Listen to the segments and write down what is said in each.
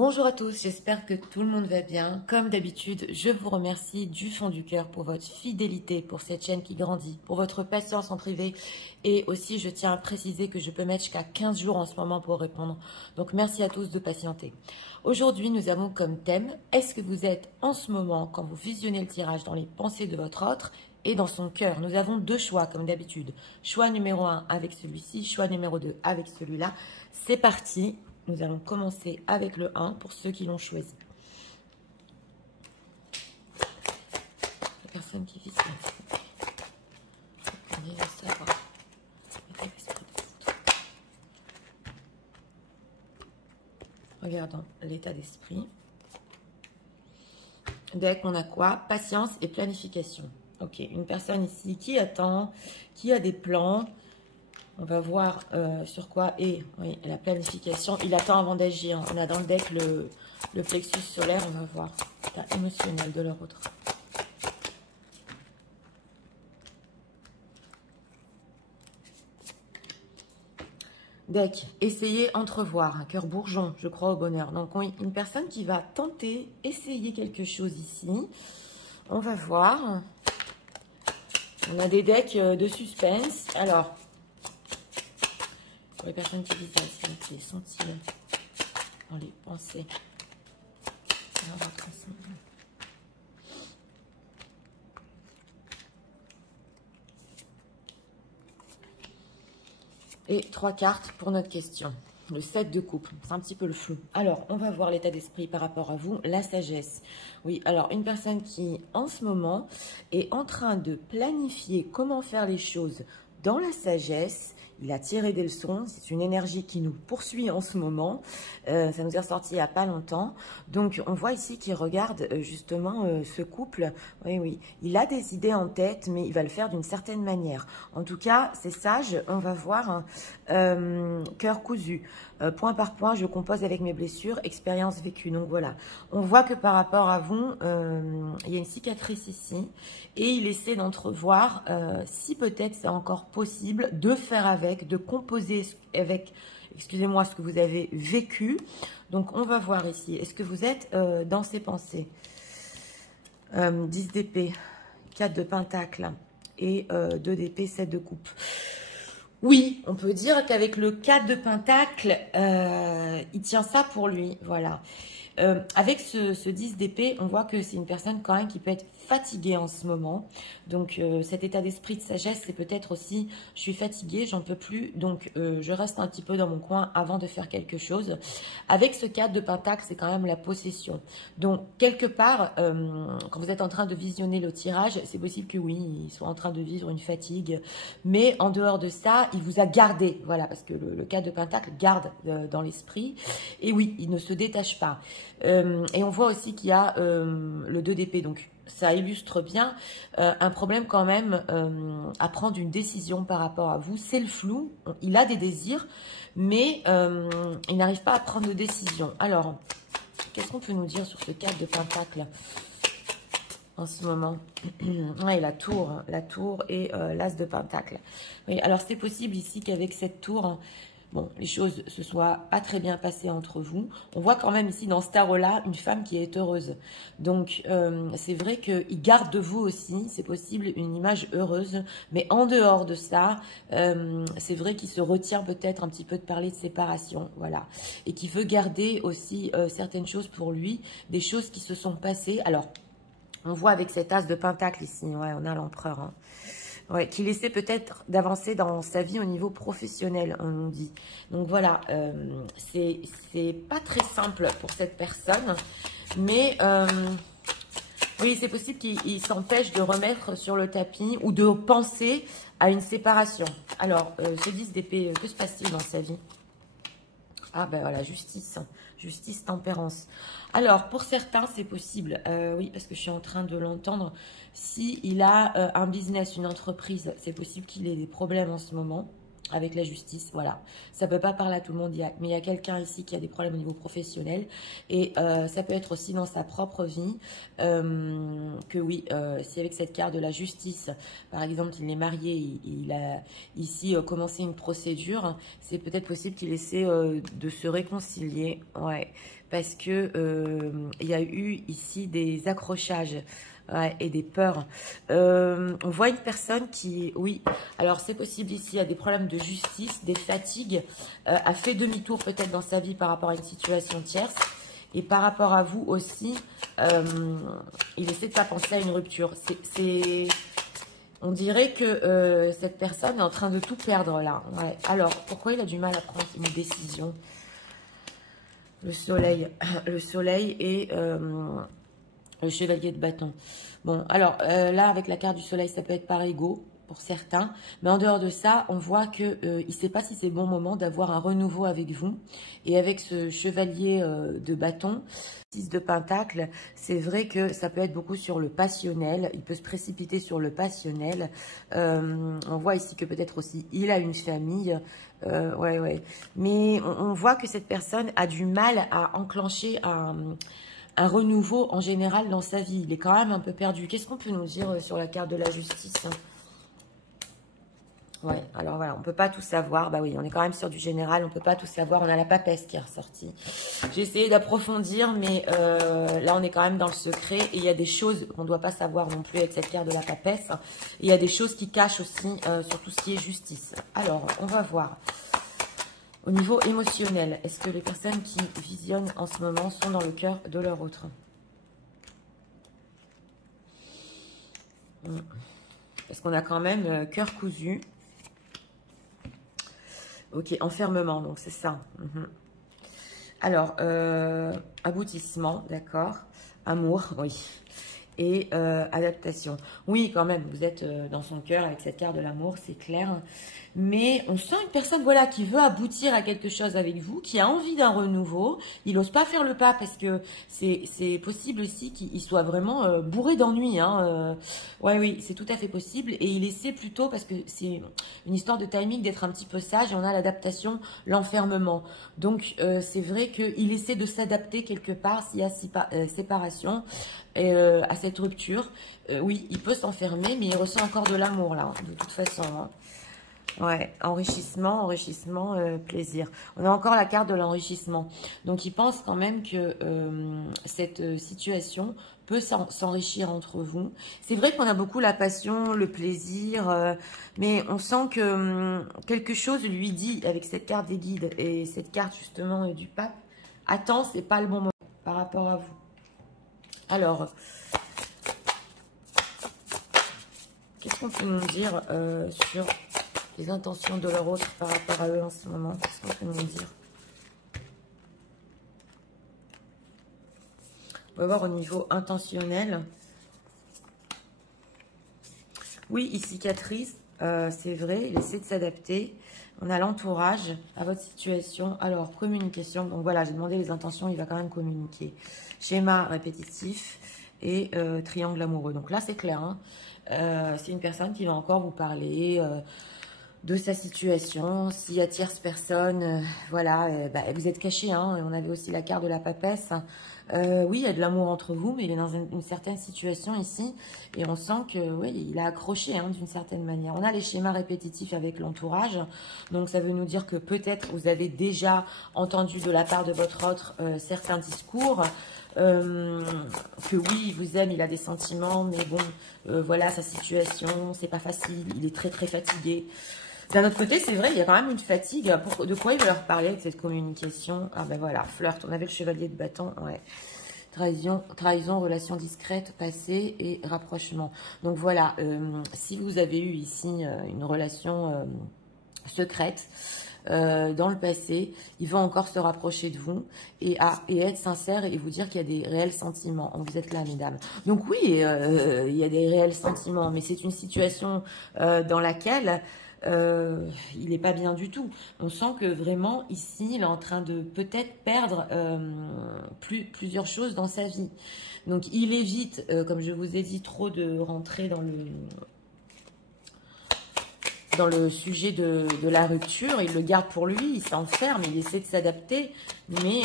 Bonjour à tous, j'espère que tout le monde va bien. Comme d'habitude, je vous remercie du fond du cœur pour votre fidélité, pour cette chaîne qui grandit, pour votre patience en privé. Et aussi, je tiens à préciser que je peux mettre jusqu'à 15 jours en ce moment pour répondre. Donc, merci à tous de patienter. Aujourd'hui, nous avons comme thème, est-ce que vous êtes en ce moment, quand vous visionnez le tirage, dans les pensées de votre autre et dans son cœur? Nous avons deux choix, comme d'habitude. Choix numéro 1 avec celui-ci, choix numéro 2 avec celui-là. C'est parti. Nous allons commencer avec le 1 pour ceux qui l'ont choisi. La personne qui vit regardons l'état d'esprit. Deck, on a quoi? Patience et planification. Ok, une personne ici qui attend, qui a des plans. On va voir sur quoi est la planification. Il attend avant d'agir. On a dans le deck le plexus solaire. On va voir l'état émotionnel de leur autre. Deck, essayez, entrevoir. Un cœur bourgeon, je crois au bonheur. Donc, une personne qui va tenter, essayer quelque chose ici. On va voir. On a des decks de suspense. Alors... pour les personnes qui vivent qui les sentent dans les pensées. Et 3 cartes pour notre question. Le 7 de coupe, c'est un petit peu le flou. Alors, on va voir l'état d'esprit par rapport à vous. La sagesse. Oui, alors, une personne qui, en ce moment, est en train de planifier comment faire les choses dans la sagesse. Il a tiré des leçons, c'est une énergie qui nous poursuit en ce moment. Ça nous est ressorti il n'y a pas longtemps. Donc, on voit ici qu'il regarde justement ce couple. Oui, oui, il a des idées en tête, mais il va le faire d'une certaine manière. En tout cas, c'est sage. On va voir cœur cousu. Point par point, je compose avec mes blessures, expérience vécue. Donc, voilà. On voit que par rapport à vous, il y a une cicatrice ici. Et il essaie d'entrevoir si peut-être c'est encore possible de faire avec, de composer avec, excusez-moi, ce que vous avez vécu. Donc, on va voir ici. Est-ce que vous êtes dans ces pensées 10 d'épée, 4 de pentacle et 2 d'épée, 7 de coupe. Oui, on peut dire qu'avec le 4 de pentacle, il tient ça pour lui. Voilà. Avec ce 10 d'épée, on voit que c'est une personne quand même qui peut être fatiguée en ce moment. Donc, cet état d'esprit de sagesse, c'est peut-être aussi, je suis fatiguée, j'en peux plus, donc je reste un petit peu dans mon coin avant de faire quelque chose. Avec ce 4 de pentacle, c'est quand même la possession. Donc, quelque part, quand vous êtes en train de visionner le tirage, c'est possible que oui, il soit en train de vivre une fatigue. Mais en dehors de ça, il vous a gardé. Voilà, parce que le 4 de pentacle garde dans l'esprit. Et oui, il ne se détache pas. Et on voit aussi qu'il y a le 2 d'épée, donc ça illustre bien un problème quand même à prendre une décision par rapport à vous. C'est le flou, il a des désirs, mais il n'arrive pas à prendre de décision. Alors, qu'est-ce qu'on peut nous dire sur ce 4 de pentacle en ce moment? Ouais, la tour et l'as de pentacle. Oui, alors c'est possible ici qu'avec cette tour... bon, les choses se soient pas très bien passées entre vous. On voit quand même ici dans ce tarot-là une femme qui est heureuse. Donc, c'est vrai qu'il garde de vous aussi, c'est possible, une image heureuse. Mais en dehors de ça, c'est vrai qu'il se retient peut-être un petit peu de parler de séparation. Voilà. Et qu'il veut garder aussi certaines choses pour lui, des choses qui se sont passées. Alors, on voit avec cet as de pentacle ici, ouais, on a l'empereur, hein. Ouais, qu'il essaie peut-être d'avancer dans sa vie au niveau professionnel, on nous dit. Donc voilà, c'est pas très simple pour cette personne, mais oui, c'est possible qu'il s'empêche de remettre sur le tapis ou de penser à une séparation. Alors, ce 10 d'épée, que se passe-t-il dans sa vie? Ah ben voilà, justice, justice, tempérance. Alors, pour certains, c'est possible, oui, parce que je suis en train de l'entendre, s'il a un business, une entreprise, c'est possible qu'il ait des problèmes en ce moment. avec la justice, voilà. Ça peut pas parler à tout le monde, mais il y a quelqu'un ici qui a des problèmes au niveau professionnel. Et ça peut être aussi dans sa propre vie. Que oui, si avec cette carte de la justice, par exemple, il est marié, il a ici commencé une procédure, c'est peut-être possible qu'il essaie de se réconcilier. Ouais, parce que il y a eu ici des accrochages. Ouais, et des peurs. On voit une personne qui, oui, alors c'est possible ici, il y a des problèmes de justice, des fatigues, a fait demi-tour peut-être dans sa vie par rapport à une situation tierce. Et par rapport à vous aussi, il essaie de pas penser à une rupture. On dirait que cette personne est en train de tout perdre là. Ouais. Alors, pourquoi il a du mal à prendre une décision? Le soleil et le chevalier de bâton. Bon, alors là, avec la carte du soleil, ça peut être par ego pour certains. Mais en dehors de ça, on voit qu'il ne sait pas si c'est le bon moment d'avoir un renouveau avec vous. Et avec ce chevalier de bâton, 6 de pentacle, c'est vrai que ça peut être beaucoup sur le passionnel. Il peut se précipiter sur le passionnel. On voit ici que peut-être aussi il a une famille. Ouais. Mais on voit que cette personne a du mal à enclencher un renouveau en général dans sa vie. Il est quand même un peu perdu. Qu'est-ce qu'on peut nous dire sur la carte de la justice? Ouais, alors voilà, on ne peut pas tout savoir. Bah oui, on est quand même sur du général, on ne peut pas tout savoir. On a la papesse qui est ressortie. J'ai essayé d'approfondir, mais là, on est quand même dans le secret. Et il y a des choses qu'on ne doit pas savoir non plus avec cette carte de la papesse. Et il y a des choses qui cachent aussi sur tout ce qui est justice. Alors, on va voir. Au niveau émotionnel, est-ce que les personnes qui visionnent en ce moment sont dans le cœur de leur autre? Parce qu'on a quand même cœur cousu. Ok, enfermement, donc c'est ça. Alors, aboutissement, d'accord. Amour, oui. Et adaptation. Oui, quand même, vous êtes dans son cœur avec cette carte de l'amour, c'est clair. Mais on sent une personne, voilà, qui veut aboutir à quelque chose avec vous, qui a envie d'un renouveau. Il n'ose pas faire le pas parce que c'est possible aussi qu'il soit vraiment bourré d'ennui. Hein. Ouais, oui, c'est tout à fait possible. Et il essaie plutôt, parce que c'est une histoire de timing, d'être un petit peu sage. Et on a l'adaptation, l'enfermement. Donc, c'est vrai qu'il essaie de s'adapter quelque part s'il y a séparation. À cette rupture, oui, il peut s'enfermer, mais il ressent encore de l'amour là, de toute façon. Hein. Ouais, enrichissement, plaisir. On a encore la carte de l'enrichissement. Donc, il pense quand même que cette situation peut s'enrichir entre vous. C'est vrai qu'on a beaucoup la passion, le plaisir, mais on sent que quelque chose lui dit avec cette carte des guides et cette carte justement du pape. Attends, c'est pas le bon moment par rapport à vous. Alors, qu'est-ce qu'on peut nous dire sur les intentions de leur autre par rapport à eux en ce moment? Qu'est-ce qu'on peut nous dire? On va voir au niveau intentionnel. Oui, il cicatrise, c'est vrai, il essaie de s'adapter. On a l'entourage à votre situation. Alors, communication. Donc voilà, j'ai demandé les intentions, il va quand même communiquer. Schéma répétitif et triangle amoureux. Donc là, c'est clair. Hein. C'est une personne qui va encore vous parler de sa situation. S'il y a tierce personne, voilà, vous êtes caché. Hein. On avait aussi la carte de la papesse. Oui, il y a de l'amour entre vous, mais il est dans une certaine situation ici. Et on sent que, oui, il a accroché hein, d'une certaine manière. On a les schémas répétitifs avec l'entourage. Donc, ça veut nous dire que peut-être vous avez déjà entendu de la part de votre autre certains discours. Que oui, il vous aime, il a des sentiments, mais bon, voilà, sa situation, c'est pas facile. Il est très, très fatigué. D'un autre côté, c'est vrai, il y a quand même une fatigue. De quoi il veut leur parler avec cette communication? Ah ben voilà, flirt. On avait le chevalier de bâton, ouais. Trahison, relation discrète, passé et rapprochement. Donc voilà, si vous avez eu ici une relation secrète dans le passé, il va encore se rapprocher de vous et être sincère et vous dire qu'il y a des réels sentiments. Vous êtes là, mesdames. Donc oui, il y a des réels sentiments, mais c'est une situation dans laquelle il n'est pas bien du tout. On sent que vraiment ici, il est en train de peut-être perdre plusieurs choses dans sa vie. Donc il évite, comme je vous ai dit, trop de rentrer dans le sujet de la rupture, il le garde pour lui, il s'enferme, il essaie de s'adapter, mais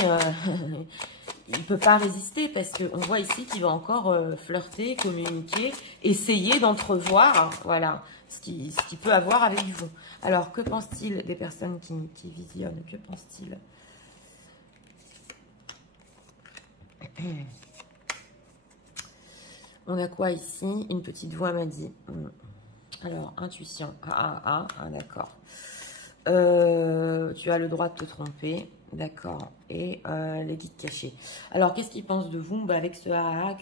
il ne peut pas résister parce qu'on voit ici qu'il va encore flirter, communiquer, essayer d'entrevoir, voilà, ce qu'il peut avoir avec vous. Alors, que pense-t-il des personnes qui visionnent? Que pense-t-il? On a quoi ici? Une petite voix m'a dit. Alors, intuition. D'accord. Tu as le droit de te tromper. D'accord. Et les guides cachés. Alors, qu'est-ce qu'il pense de vous? Avec ce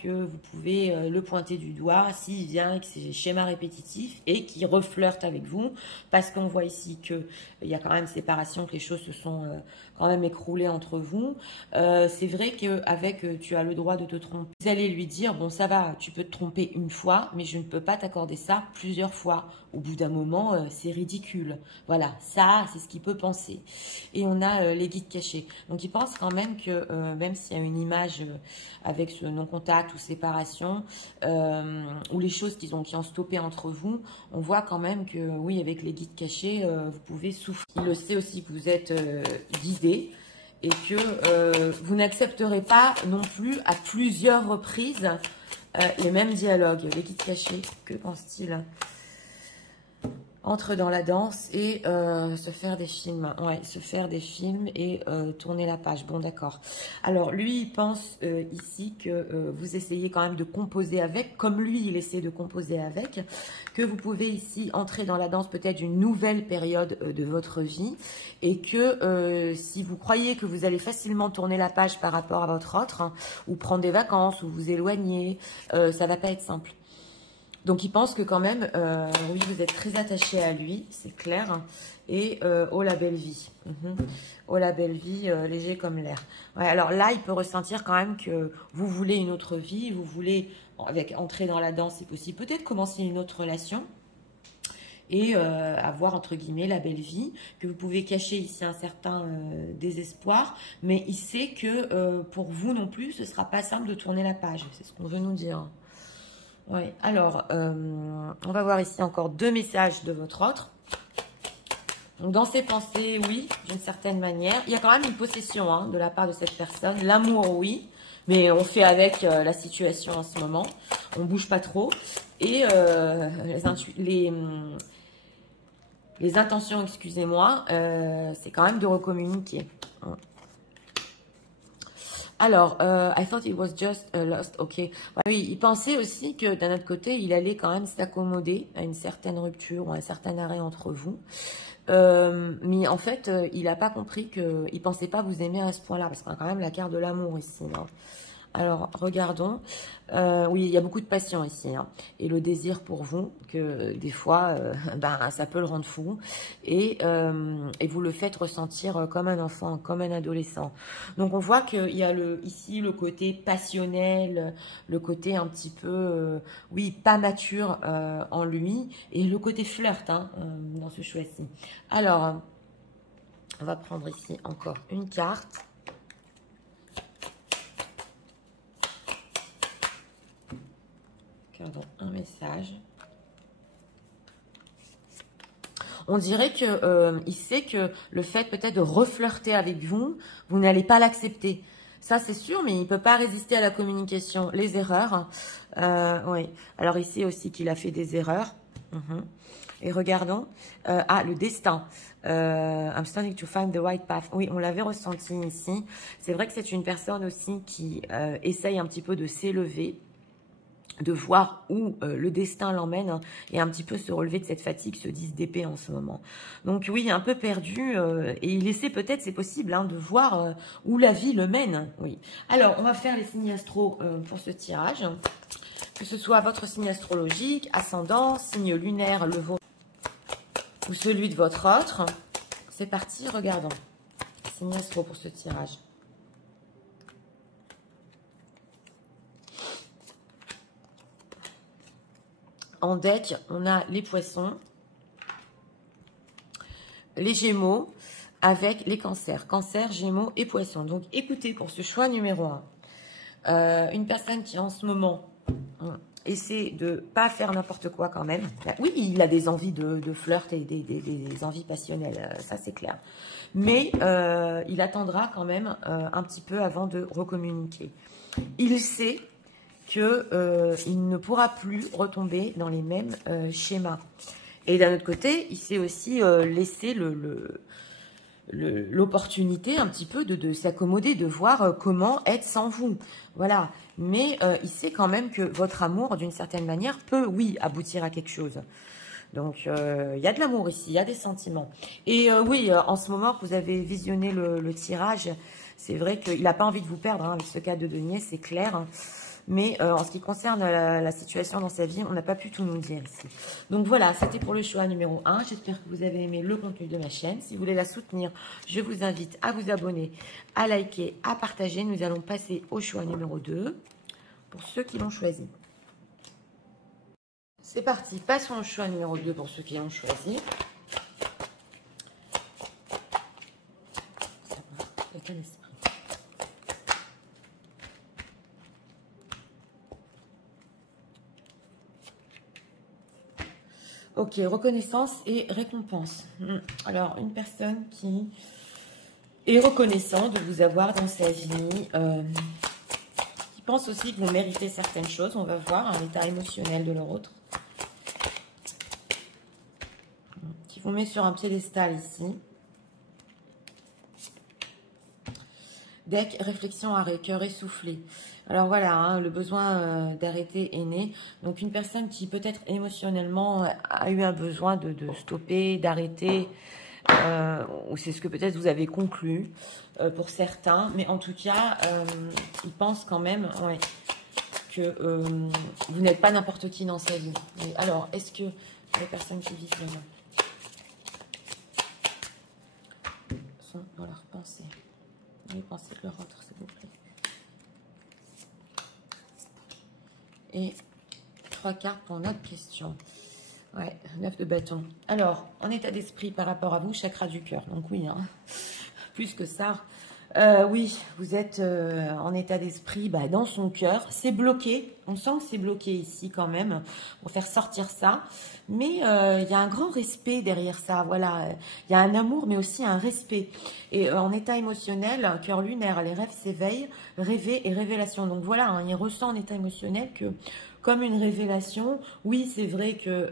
que vous pouvez le pointer du doigt s'il vient avec ses schémas répétitifs et qui reflirte avec vous. Parce qu'on voit ici qu'il y a quand même séparation, que les choses se sont quand même écroulées entre vous. C'est vrai qu'avec tu as le droit de te tromper. Vous allez lui dire, bon ça va, tu peux te tromper une fois, mais je ne peux pas t'accorder ça plusieurs fois. Au bout d'un moment, c'est ridicule. Voilà, ça, c'est ce qu'il peut penser. Et on a les guides cachés. Donc, il pense quand même que même s'il y a une image avec ce non-contact ou séparation, ou les choses qui ont stoppé entre vous, on voit quand même que, oui, avec les guides cachés, vous pouvez souffrir. Il le sait aussi que vous êtes guidé et que vous n'accepterez pas non plus à plusieurs reprises les mêmes dialogues. Les guides cachés, que pense-t-il? Entre dans la danse et se faire des films. Ouais, se faire des films et tourner la page. Bon, d'accord. Alors, lui, il pense ici que vous essayez quand même de composer avec, comme lui, il essaie de composer avec, que vous pouvez ici entrer dans la danse peut-être d'une nouvelle période de votre vie et que si vous croyez que vous allez facilement tourner la page par rapport à votre autre, hein, ou prendre des vacances, ou vous éloigner, ça va pas être simple. Donc, il pense que quand même, oui, vous êtes très attaché à lui, c'est clair. Et oh, la belle vie. Oh, la belle vie, léger comme l'air. Ouais, alors là, il peut ressentir quand même que vous voulez une autre vie, vous voulez entrer dans la danse, c'est possible. Peut-être commencer une autre relation et avoir, entre guillemets, la belle vie, que vous pouvez cacher ici un certain désespoir. Mais il sait que pour vous non plus, ce ne sera pas simple de tourner la page. C'est ce qu'on veut nous dire. Oui, alors, on va voir ici encore 2 messages de votre autre. Donc, dans ses pensées, oui, d'une certaine manière. Il y a quand même une possession hein, de la part de cette personne. L'amour, oui, mais on fait avec la situation en ce moment. On ne bouge pas trop. Et les intentions, excusez-moi, c'est quand même de recommuniquer. Alors, I thought it was just lost. Ok. Oui, il pensait aussi que d'un autre côté, il allait quand même s'accommoder à une certaine rupture ou à un certain arrêt entre vous. Mais en fait, il n'a pas compris qu'il ne pensait pas vous aimer à ce point-là. Parce qu'on a quand même la carte de l'amour ici. Là. Alors, regardons. Oui, il y a beaucoup de passion ici. Hein, et le désir pour vous, que des fois, ça peut le rendre fou. Et vous le faites ressentir comme un enfant, comme un adolescent. Donc, on voit qu'il y a ici le côté passionnel, le côté un petit peu, oui, pas mature en lui. Et le côté flirt hein, dans ce choix-ci. Alors, on va prendre ici encore une carte. Pardon, un message. On dirait que il sait que le fait peut-être de reflirter avec vous, vous n'allez pas l'accepter. Ça, c'est sûr, mais il ne peut pas résister à la communication. Les erreurs, oui. Alors, il sait aussi qu'il a fait des erreurs. Et regardons. Le destin. I'm starting to find the right path. Oui, on l'avait ressenti ici. C'est vrai que c'est une personne aussi qui essaye un petit peu de s'élever, de voir où le destin l'emmène hein, et un petit peu se relever de cette fatigue, ce 10 d'épée en ce moment. Donc oui, un peu perdu et il essaie peut-être, c'est possible, hein, de voir où la vie le mène. Oui. Alors, on va faire les signes astro pour ce tirage. Que ce soit votre signe astrologique, ascendant, signe lunaire, le vôtre ou celui de votre autre. C'est parti, regardons. Signe astro pour ce tirage. En deck, on a les poissons, les gémeaux, avec les cancers. Cancer, gémeaux et poissons. Donc, écoutez, pour ce choix numéro 1, une personne qui en ce moment essaie de pas faire n'importe quoi quand même. Oui, il a des envies de flirt et des envies passionnelles, ça c'est clair. Mais il attendra quand même un petit peu avant de recommuniquer. Il sait qu'il ne pourra plus retomber dans les mêmes schémas. Et d'un autre côté, il sait aussi laisser l'opportunité un petit peu de s'accommoder, de voir comment être sans vous. Voilà. Mais il sait quand même que votre amour, d'une certaine manière, peut, oui, aboutir à quelque chose. Donc, il y a de l'amour ici, il y a des sentiments. Et oui, en ce moment que vous avez visionné le tirage, c'est vrai qu'il n'a pas envie de vous perdre hein, avec ce cas de denier, c'est clair. Hein. Mais en ce qui concerne la situation dans sa vie, on n'a pas pu tout nous dire ici. Donc voilà, c'était pour le choix numéro 1. J'espère que vous avez aimé le contenu de ma chaîne. Si vous voulez la soutenir, je vous invite à vous abonner, à liker, à partager. Nous allons passer au choix numéro 2 pour ceux qui l'ont choisi. C'est parti, passons au choix numéro 2 pour ceux qui l'ont choisi. Ça va, aucun esprit. Ok, reconnaissance et récompense. Alors, une personne qui est reconnaissant de vous avoir dans sa vie, qui pense aussi que vous méritez certaines choses. On va voir un état émotionnel de leur autre. Qui vous met sur un piédestal ici. Deck, réflexion, arrêt, cœur essoufflé. Alors voilà, hein, le besoin d'arrêter est né. Donc une personne qui peut-être émotionnellement a eu un besoin de stopper, d'arrêter, ou c'est ce que peut-être vous avez conclu pour certains. Mais en tout cas, il pense quand même ouais, que vous n'êtes pas n'importe qui dans sa vie. Et alors, est-ce que les personnes qui vivent sont dans leur pensée? Les pensées de leur autre, s'il vous plaît. Et 3 cartes pour notre question. Ouais, 9 de bâton. Alors, en état d'esprit par rapport à vous, chakra du cœur. Donc oui, hein, plus que ça. Oui, vous êtes en état d'esprit dans son cœur. C'est bloqué. On sent que c'est bloqué ici quand même pour faire sortir ça. Mais il y a un grand respect derrière ça. Voilà, il y a un amour, mais aussi un respect. Et en état émotionnel, cœur lunaire, les rêves s'éveillent, rêver et révélation. Donc voilà, hein, il ressent en état émotionnel que comme une révélation. Oui, c'est vrai que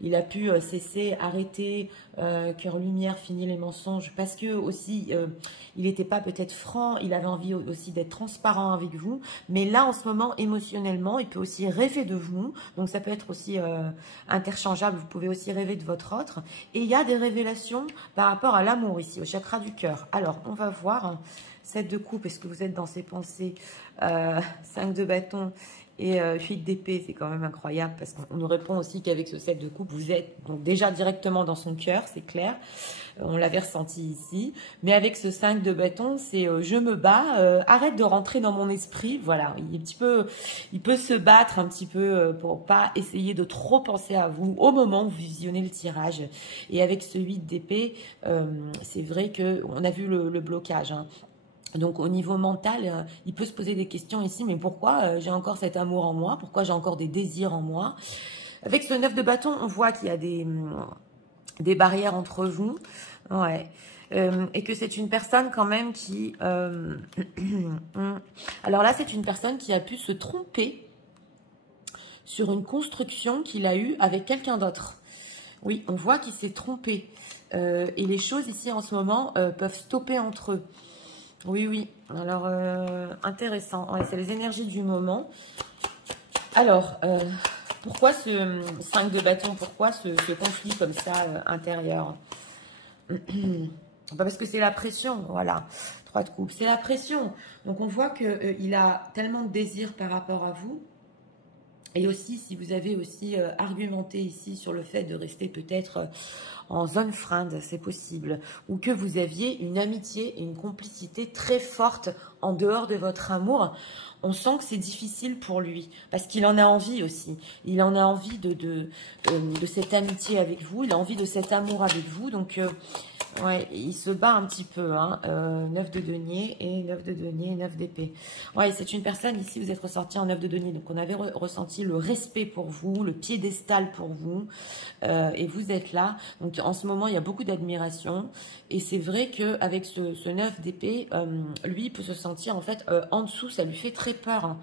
il a pu cesser, arrêter, cœur lumière, finir les mensonges, parce que aussi il n'était pas peut-être franc, il avait envie aussi d'être transparent avec vous. Mais là, en ce moment, émotionnellement, il peut aussi rêver de vous. Donc ça peut être aussi interchangeable. Vous pouvez aussi rêver de votre autre. Et il y a des révélations par rapport à l'amour ici, au chakra du cœur. Alors, on va voir. 7 de coupe, est-ce que vous êtes dans ses pensées? 5 de bâton et 8 d'épée, c'est quand même incroyable parce qu'on nous répond aussi qu'avec ce 7 de coupe, vous êtes donc déjà directement dans son cœur, c'est clair. On l'avait ressenti ici. Mais avec ce 5 de bâton, c'est je me bats, arrête de rentrer dans mon esprit. Voilà, il peut se battre un petit peu pour pas essayer de trop penser à vous au moment où vous visionnez le tirage. Et avec ce 8 d'épée, c'est vrai qu'on a vu le blocage, hein. Donc, au niveau mental, il peut se poser des questions ici. Mais pourquoi j'ai encore cet amour en moi? Pourquoi j'ai encore des désirs en moi? Avec ce 9 de bâton, on voit qu'il y a des barrières entre vous. Ouais. Et que c'est une personne quand même qui... Alors là, c'est une personne qui a pu se tromper sur une construction qu'il a eue avec quelqu'un d'autre. Oui, on voit qu'il s'est trompé. Et les choses ici, en ce moment, peuvent stopper entre eux. Oui, oui. Alors, intéressant. Ouais, c'est les énergies du moment. Alors, pourquoi ce 5 de bâton? Pourquoi ce conflit comme ça intérieur? Parce que c'est la pression, voilà. 3 de coupe, c'est la pression. Donc, on voit qu'il a tellement de désir par rapport à vous. Et aussi, si vous avez aussi argumenté ici sur le fait de rester peut-être en zone fringue, c'est possible. Ou que vous aviez une amitié et une complicité très forte en dehors de votre amour. On sent que c'est difficile pour lui. Parce qu'il en a envie aussi. Il en a envie de cette amitié avec vous. Il a envie de cet amour avec vous. Donc, Ouais, il se bat un petit peu, hein. 9 de denier et 9 de denier et 9 d'épée. Ouais, c'est une personne, ici, vous êtes ressorti en 9 de denier. Donc, on avait ressenti le respect pour vous, le piédestal pour vous. Et vous êtes là. Donc, en ce moment, il y a beaucoup d'admiration. Et c'est vrai qu'avec ce 9 d'épée, lui, il peut se sentir, en fait, en dessous, ça lui fait très peur, hein.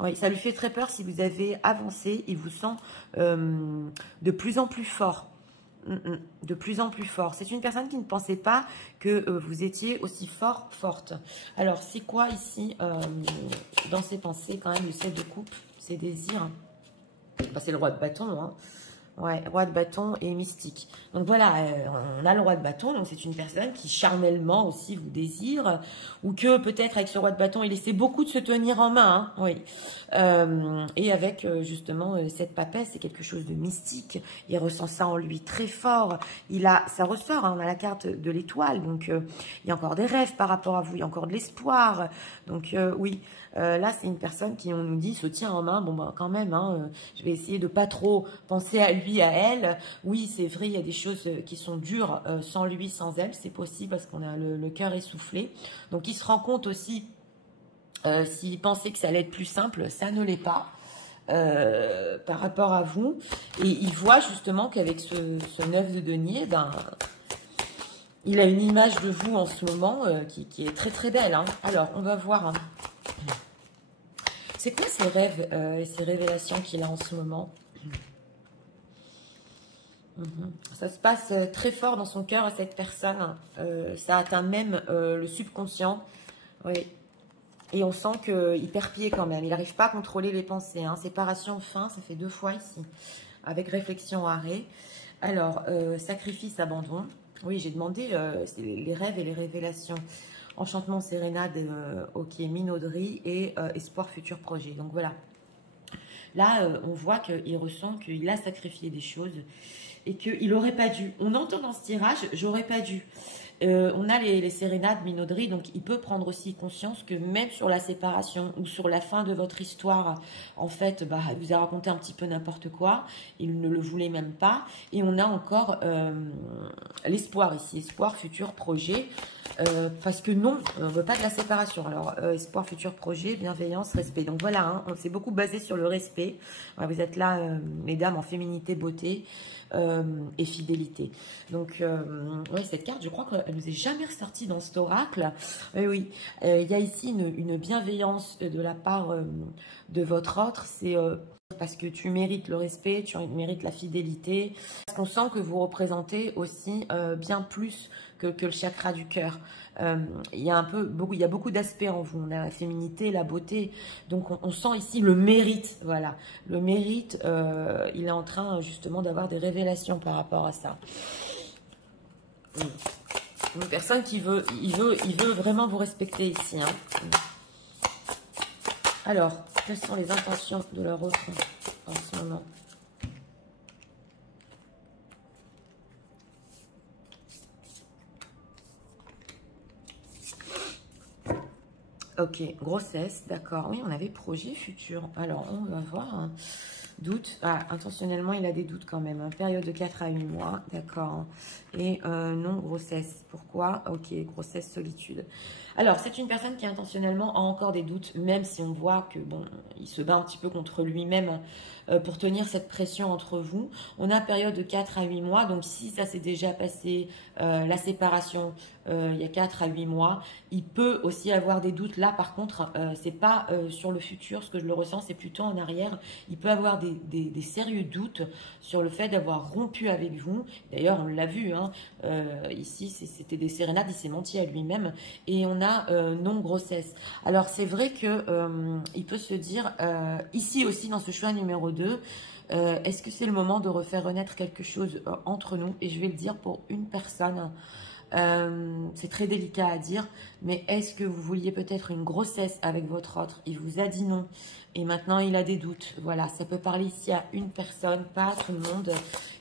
Oui, ça lui fait très peur si vous avez avancé. Il vous sent de plus en plus fort. De plus en plus fort. C'est une personne qui ne pensait pas que vous étiez aussi forte. Alors, c'est quoi ici, dans ses pensées, quand même, le 7 de coupe, ses désirs? Bah, c'est le roi de bâton, hein. Ouais, roi de bâton et mystique. Donc voilà, on a le roi de bâton, donc c'est une personne qui charnellement aussi vous désire, ou que peut-être avec ce roi de bâton, il essaie beaucoup de se tenir en main, hein, oui. Et avec justement cette papesse, c'est quelque chose de mystique. Il ressent ça en lui très fort. Ça ressort, hein, on a la carte de l'étoile, donc il y a encore des rêves par rapport à vous, il y a encore de l'espoir. Donc oui. Là, c'est une personne qui, on nous dit, se tient en main. Bon, bah, quand même, hein, je vais essayer de pas trop penser à lui, à elle. Oui, c'est vrai, il y a des choses qui sont dures sans lui, sans elle. C'est possible parce qu'on a le cœur essoufflé. Donc, il se rend compte aussi, s'il pensait que ça allait être plus simple, ça ne l'est pas. Par rapport à vous. Et il voit justement qu'avec ce 9 de denier, ben, il a une image de vous en ce moment qui est très très belle, hein. Alors, on va voir... Hein. C'est quoi ces rêves et ces révélations qu'il a en ce moment? Ça se passe très fort dans son cœur à cette personne. Ça atteint même le subconscient. Oui. Et on sent qu'il perd pied quand même. Il n'arrive pas à contrôler les pensées, hein. Séparation, fin, ça fait 2 fois ici. Avec réflexion, arrêt. Alors, sacrifice, abandon. Oui, j'ai demandé les rêves et les révélations. Enchantement, sérénade, ok, minauderie et espoir, futur projet. Donc voilà. Là, on voit qu'il ressent qu'il a sacrifié des choses et qu'il n'aurait pas dû. On entend dans ce tirage, j'aurais pas dû. On a les sérénades, minauderies, donc il peut prendre aussi conscience que même sur la séparation ou sur la fin de votre histoire, en fait, bah, il vous a raconté un petit peu n'importe quoi, il ne le voulait même pas. Et on a encore l'espoir ici, espoir, futur, projet, parce que non, on ne veut pas de la séparation. Alors, espoir, futur, projet, bienveillance, respect. Donc voilà, hein, on s'est beaucoup basé sur le respect. Voilà, vous êtes là, mesdames, en féminité, beauté. Et fidélité. Donc, ouais, cette carte, je crois qu'elle nous est jamais ressortie dans cet oracle. Oui, il y a ici une bienveillance de la part de votre autre. C'est parce que tu mérites le respect, tu mérites la fidélité. Parce qu'on sent que vous représentez aussi bien plus que le chakra du cœur. Il y a beaucoup d'aspects en vous. On a la féminité, la beauté. Donc, on sent ici le mérite. Voilà. Le mérite, il est en train justement d'avoir des révélations par rapport à ça. Une personne qui veut vraiment vous respecter ici, hein. Alors, quelles sont les intentions de leur autre en ce moment? Ok, grossesse, d'accord. Oui, on avait projet futur. Alors, on va voir. Hein. Doute. Ah, intentionnellement, il a des doutes quand même. Hein. Période de 4 à 8 mois, d'accord. Et non, grossesse. Pourquoi? Ok, grossesse, solitude. Alors, c'est une personne qui intentionnellement a encore des doutes, même si on voit que, bon, il se bat un petit peu contre lui-même pour tenir cette pression entre vous. On a période de 4 à 8 mois, donc si ça s'est déjà passé, la séparation, il y a 4 à 8 mois, il peut aussi avoir des doutes. Là, par contre, c'est pas sur le futur, ce que je le ressens, c'est plutôt en arrière. Il peut avoir des sérieux doutes sur le fait d'avoir rompu avec vous. D'ailleurs, on l'a vu, hein, ici, c'était des sérénades, il s'est menti à lui-même. Et on a non-grossesse. Alors, c'est vrai que il peut se dire, ici aussi, dans ce choix numéro 2, est-ce que c'est le moment de refaire renaître quelque chose entre nous? Et je vais le dire pour une personne. C'est très délicat à dire, mais est-ce que vous vouliez peut-être une grossesse avec votre autre? Il vous a dit non et maintenant il a des doutes. Voilà, ça peut parler ici à une personne, pas à tout le monde.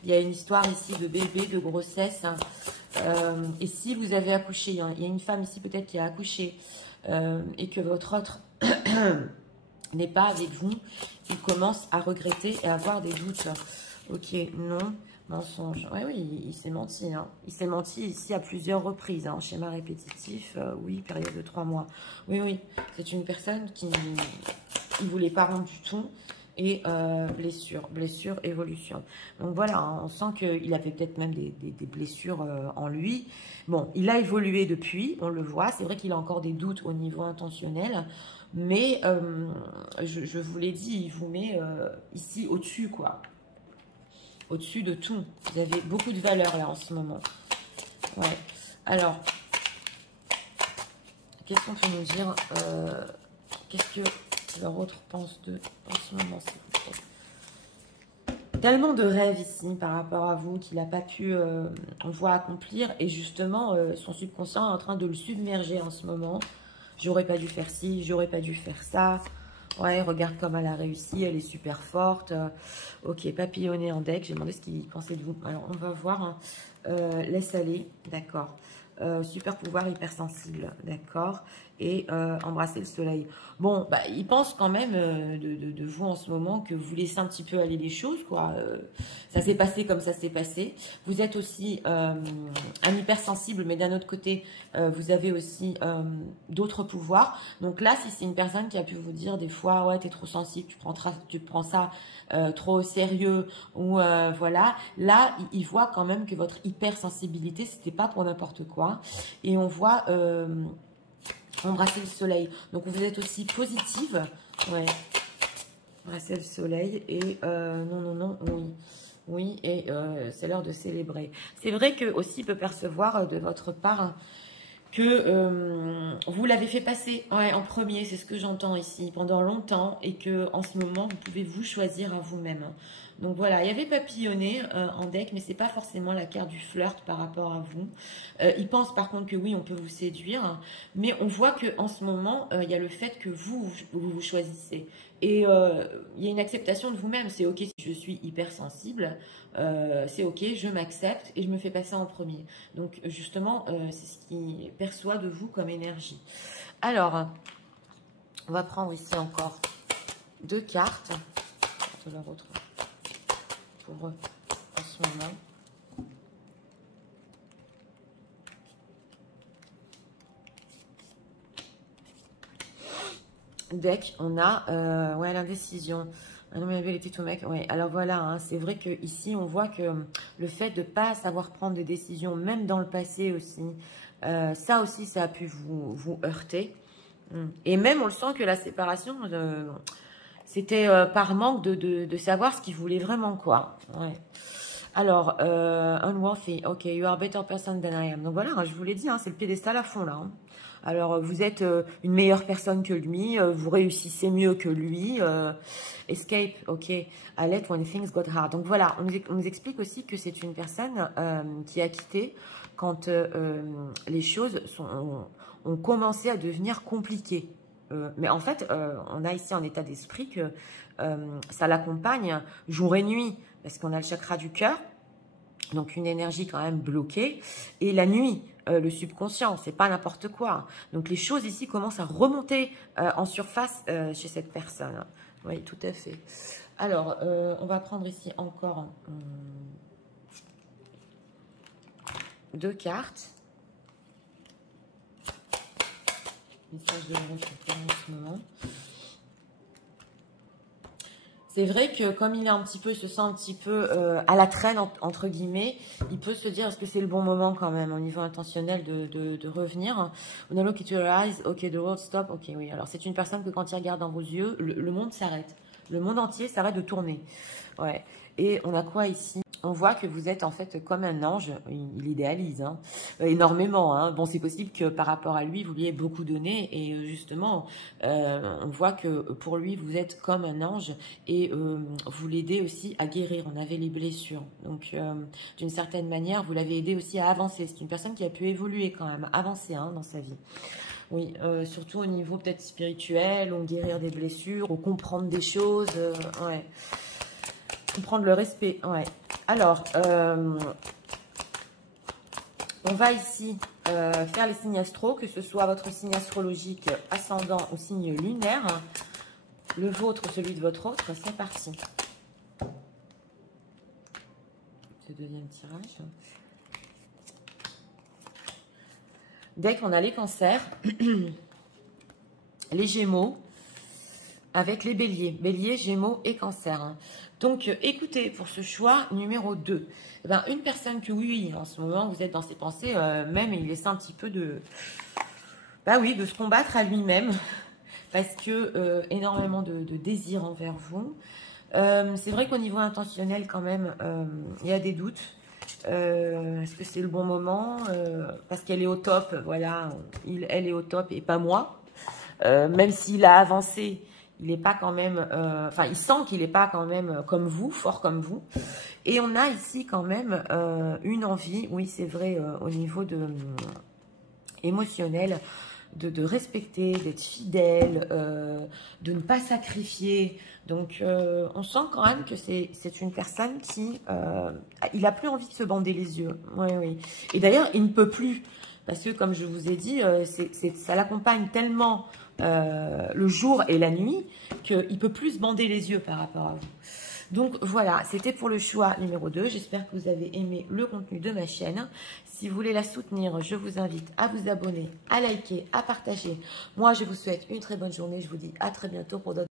Il y a une histoire ici de bébé, de grossesse. Et si vous avez accouché, hein, il y a une femme ici peut-être qui a accouché et que votre autre n'est pas avec vous, il commence à regretter et à avoir des doutes. Ok, non. Mensonge. Oui, oui, il s'est menti. Hein. Il s'est menti ici à plusieurs reprises. Hein. Schéma répétitif, oui, période de 3 mois. Oui, oui, c'est une personne qui ne voulait pas rendre du tout. Et blessure, évolution. Donc voilà, hein, on sent qu'il avait peut-être même des blessures en lui. Bon, il a évolué depuis, on le voit. C'est vrai qu'il a encore des doutes au niveau intentionnel. Mais je vous l'ai dit, il vous met ici au-dessus, quoi. Au-dessus de tout. Vous avez beaucoup de valeur là en ce moment. Ouais. Alors, qu'est-ce qu'on peut nous dire qu'est-ce que leur autre pense d'eux en ce moment, s'il vous plaît. Tellement de rêves ici par rapport à vous qu'il n'a pas pu, on voit, accomplir. Et justement, son subconscient est en train de le submerger en ce moment. J'aurais pas dû faire ci, j'aurais pas dû faire ça. Ouais, regarde comme elle a réussi, elle est super forte. Ok, papillonner en deck. J'ai demandé ce qu'il pensait de vous. Alors, on va voir. Hein. Laisse aller, d'accord. Super pouvoir hypersensible, d'accord. Et embrasser le soleil. Bon, bah, il pense quand même de vous en ce moment que vous laissez un petit peu aller les choses, quoi. Ça s'est passé comme ça s'est passé. Vous êtes aussi un hypersensible, mais d'un autre côté, vous avez aussi d'autres pouvoirs. Donc là, si c'est une personne qui a pu vous dire des fois, ouais, t'es trop sensible, tu prends ça trop au sérieux, ou voilà. Là, il voit quand même que votre hypersensibilité, c'était pas pour n'importe quoi. Et on voit embrasser le soleil. Donc vous êtes aussi positive. Ouais. Embrasser le soleil. Et non, oui. Oui, et c'est l'heure de célébrer. C'est vrai que aussi il peut percevoir de votre part que vous l'avez fait passer en premier, c'est ce que j'entends ici, pendant longtemps, et que en ce moment, vous pouvez vous choisir à vous-même. Donc voilà, il y avait papillonné en deck, mais c'est pas forcément la carte du flirt par rapport à vous. Il pense par contre que oui, on peut vous séduire, mais on voit que en ce moment, il y a le fait que vous choisissez. Et il y a une acceptation de vous-même. C'est ok si je suis hypersensible, c'est ok, je m'accepte et je me fais passer en premier. Donc justement, c'est ce qu'il perçoit de vous comme énergie. Alors, on va prendre ici encore 2 cartes. De leur autre pour eux en ce moment. Deck, on a ouais, l'indécision. Ah non, mais elle était tout mec. Ouais, alors voilà, hein, c'est vrai que ici on voit que le fait de ne pas savoir prendre des décisions, même dans le passé aussi, ça aussi, ça a pu vous heurter. Et même, on le sent que la séparation, c'était par manque de savoir ce qu'il voulait vraiment, quoi. Ouais. Alors, unworthy, ok, you are a better person than I am. Donc voilà, hein, je vous l'ai dit, hein, c'est le piédestal à fond, là. Hein. Alors, vous êtes une meilleure personne que lui, vous réussissez mieux que lui. Escape, ok, I let when things got hard. Donc voilà, on nous explique aussi que c'est une personne qui a quitté quand les choses ont commencé à devenir compliquées. Mais en fait, on a ici un état d'esprit que ça l'accompagne jour et nuit, parce qu'on a le chakra du cœur, donc une énergie quand même bloquée, et la nuit, le subconscient, c'est pas n'importe quoi. Donc les choses ici commencent à remonter en surface chez cette personne. Oui, tout à fait. Alors, on va prendre ici encore 2 cartes. Message de l'autre en ce moment. C'est vrai que comme il est un petit peu, il se sent un petit peu à la traîne, entre guillemets, il peut se dire, est-ce que c'est le bon moment quand même, au niveau intentionnel, de revenir. On a look at your eyes, ok, the world stop, ok, oui. Alors c'est une personne que quand il regarde dans vos yeux, le monde s'arrête. Le monde entier s'arrête de tourner. Ouais. Et on a quoi ici? On voit que vous êtes en fait comme un ange. Il idéalise hein, énormément. Hein. Bon, c'est possible que par rapport à lui, vous lui ayez beaucoup donné. Et justement, on voit que pour lui, vous êtes comme un ange. Et vous l'aidez aussi à guérir. On avait les blessures. Donc, d'une certaine manière, vous l'avez aidé aussi à avancer. C'est une personne qui a pu évoluer quand même, avancer hein, dans sa vie. Oui, surtout au niveau peut-être spirituel, ou guérir des blessures, ou comprendre des choses. Ouais. Comprendre le respect, ouais. Alors, on va ici faire les signes astro, que ce soit votre signe astrologique ascendant ou signe lunaire. Le vôtre, celui de votre autre, c'est parti. ce deuxième tirage. Deck, on a les cancers, les gémeaux, avec les béliers. Béliers, gémeaux et cancer. Hein. Donc, écoutez, pour ce choix numéro 2, eh ben, une personne que oui, en ce moment, vous êtes dans ses pensées, même il essaie un petit peu de... Bah oui, de se combattre à lui-même, parce que énormément de désir envers vous. C'est vrai qu'au niveau intentionnel, quand même, il y a des doutes. Est-ce que c'est le bon moment parce qu'elle est au top, voilà, elle est au top et pas moi. Même s'il a avancé, il n'est pas quand même, enfin, il sent qu'il n'est pas quand même comme vous, fort comme vous. Et on a ici quand même une envie, oui, c'est vrai, au niveau de émotionnel, de respecter, d'être fidèle, de ne pas sacrifier. Donc, on sent quand même que c'est une personne qui... il n'a plus envie de se bander les yeux. Oui, oui. Et d'ailleurs, il ne peut plus. Parce que, comme je vous ai dit, ça l'accompagne tellement le jour et la nuit qu'il ne peut plus se bander les yeux par rapport à vous. Donc voilà, c'était pour le choix numéro 2. J'espère que vous avez aimé le contenu de ma chaîne. Si vous voulez la soutenir, je vous invite à vous abonner, à liker, à partager. Moi, je vous souhaite une très bonne journée. Je vous dis à très bientôt pour d'autres